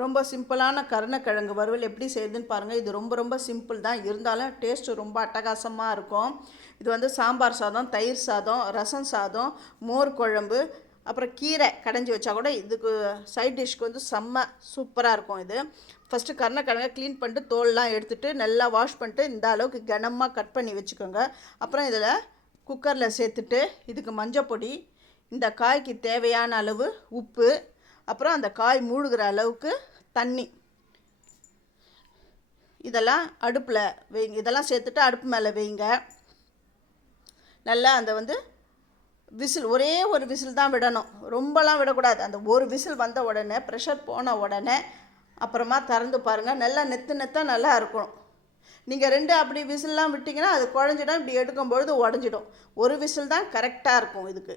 ரொம்ப சிம்பிளான கருணக்கிழங்கு வறுவல் எப்படி செய்யுதுன்னு பாருங்கள். இது ரொம்ப ரொம்ப சிம்பிள் தான், இருந்தாலும் டேஸ்ட்டு ரொம்ப அட்டகாசமாக இருக்கும். இது வந்து சாம்பார் சாதம், தயிர் சாதம், ரசம் சாதம், மோர் குழம்பு, அப்புறம் கீரை கடைஞ்சி வச்சா கூட இதுக்கு சைட் டிஷ்க்கு வந்து செம்ம சூப்பராக இருக்கும். இது ஃபஸ்ட்டு கருணக்கிழங்கை க்ளீன் பண்ணிட்டு தோல்லாம் எடுத்துகிட்டு நல்லா வாஷ் பண்ணிட்டு இந்த அளவுக்கு கனமாக கட் பண்ணி வச்சுக்கோங்க. அப்புறம் இதில் குக்கரில் சேர்த்துட்டு இதுக்கு மஞ்சள் பொடி, இந்த காய்க்கு தேவையான அளவு உப்பு, அப்புறம் அந்த காய் மூழ்கிற அளவுக்கு தண்ணி, இதெல்லாம் அடுப்பில் வைங்க. இதெல்லாம் சேர்த்துட்டு அடுப்பு மேலே வைங்க. நல்லா அந்த வந்து விசில், ஒரே ஒரு விசில் தான் விடணும், ரொம்பலாம் விடக்கூடாது. அந்த ஒரு விசில் வந்த உடனே, ப்ரெஷர் போன உடனே அப்புறமா திறந்து பாருங்கள். நல்லா நெத்து நெத்தாக நல்லா இருக்கும். நீங்கள் 2 அப்படி விசில்லாம் விட்டிங்கன்னா அது குழஞ்சிடும், இப்படி எடுக்கும்பொழுது உடஞ்சிடும். ஒரு விசில் தான் கரெக்டாக இருக்கும் இதுக்கு.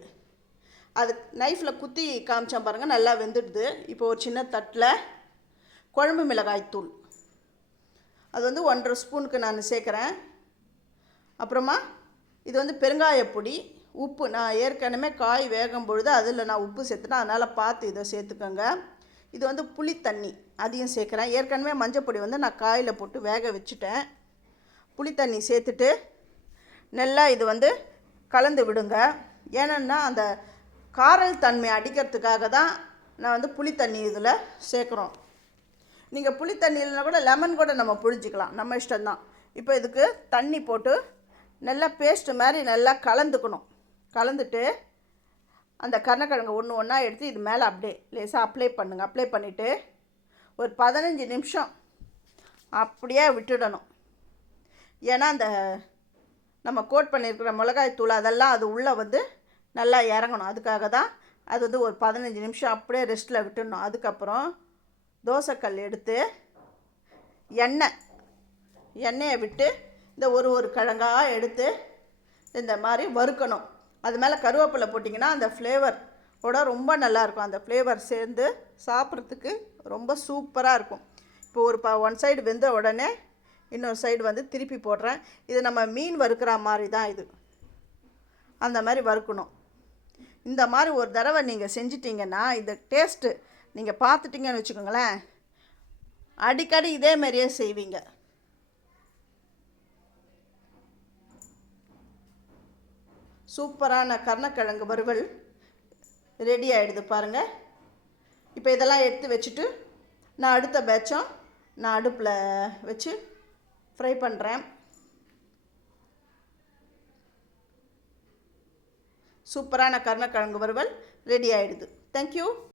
அது நைஃப்பில் குத்தி காமிச்சேன் பாருங்கள், நல்லா வெந்துடுது. இப்போ ஒரு சின்ன தட்டில் குழம்பு மிளகாய் தூள், அது வந்து 1½ ஸ்பூனுக்கு நான் சேர்க்குறேன். அப்புறமா இது வந்து பெருங்காயப்பொடி, உப்பு. நான் ஏற்கனவே காய் வேகும் பொழுது அதில் நான் உப்பு சேர்த்துட்டேன், அதனால் பார்த்து இதை சேர்த்துக்கோங்க. இது வந்து புளி தண்ணி, அதையும் சேர்க்குறேன். ஏற்கனவே மஞ்சப்பொடி வந்து நான் காயில் போட்டு வேக வச்சுட்டேன். புளி தண்ணி சேர்த்துட்டு நல்லா இது வந்து கலந்து விடுங்க. ஏன்னா அந்த காரல் தன்மை அடிக்கிறதுக்காக தான் நான் வந்து புளி தண்ணி இதில் சேர்க்குறோம். நீங்கள் புளி தண்ணி இல்லைனா கூட லெமன் கூட நம்ம புழிஞ்சிக்கலாம், நம்ம இஷ்டம்தான். இப்போ இதுக்கு தண்ணி போட்டு நல்லா பேஸ்ட்டு மாதிரி நல்லா கலந்துக்கணும். கலந்துட்டு அந்த கருணக்கிழங்கு ஒன்று ஒன்றா எடுத்து இது மேலே அப்படியே லேசாக அப்ளை பண்ணுங்கள். அப்ளை பண்ணிவிட்டு ஒரு 15 நிமிஷம் அப்படியே விட்டுடணும். ஏன்னா அந்த நம்ம கோட் பண்ணியிருக்கிற மிளகாய் தூள் அதெல்லாம் அது உள்ளே வந்து நல்லா இறங்கணும். அதுக்காக தான் அது வந்து ஒரு 15 நிமிஷம் அப்படியே ரெஸ்ட்டில் விட்டுடணும். அதுக்கப்புறம் தோசைக்கல் எடுத்து எண்ணெயை விட்டு இந்த ஒரு கிழங்காக எடுத்து இந்த மாதிரி வறுக்கணும். அது மேலே கருவேப்பிலை போட்டிங்கன்னா அந்த ஃப்ளேவரோட ரொம்ப நல்லாயிருக்கும். அந்த ஃப்ளேவர் சேர்ந்து சாப்பிட்றதுக்கு ரொம்ப சூப்பராக இருக்கும். இப்போ ஒரு ஒன் சைடு வெந்த உடனே இன்னொரு சைடு வந்து திருப்பி போடுறேன். இது நம்ம மீன் வறுக்கிற மாதிரி தான் இது, அந்த மாதிரி வறுக்கணும். இந்த மாதிரி ஒரு தடவை நீங்கள் செஞ்சிட்டிங்கன்னா இந்த டேஸ்ட்டு நீங்கள் பார்த்துட்டிங்கன்னு வச்சுக்கோங்களேன், அடிக்கடி இதே மாதிரியே செய்வீங்க. சூப்பரான கருணக்கிழங்கு வறுவல் ரெடி ஆகிடுது பாருங்கள். இப்போ இதெல்லாம் எடுத்து வச்சுட்டு நான் அடுத்த பேட்சும் நான் அடுப்பில் வச்சு ஃப்ரை பண்ணுறேன். சூப்பரான கருணக்கிழங்கு வறுவல் ரெடி ஆகிடுது. தேங்க்யூ.